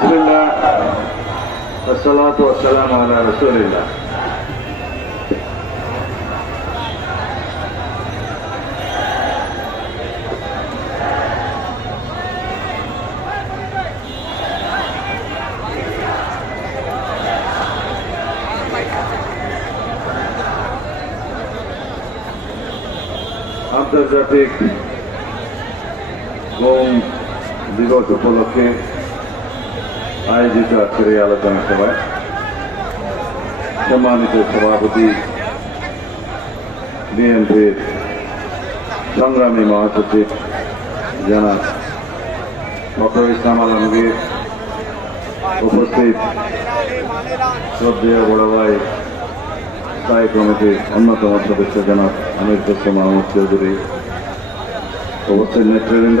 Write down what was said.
বিসমিল্লাহ আসসালাতু ওয়াসসালামু আলা রাসূলিল্লাহ। আন্তর্জাতিক গম দিবস উপলক্ষে আয়োজিত আজকের এই আলোচনা সভায় সম্মানিত সভাপতি বিএনপির সংগ্রামী মহাসচিব জনাব ডক্টর ইসলাম আলমগীর, উপস্থিত শ্রদ্ধেয় বড় ভাই স্থায়ী কমিটির অন্যতম সদস্য জনাব আমির খসরু মাহমুদ চৌধুরী, উপস্থিত নেতৃবৃন্দ,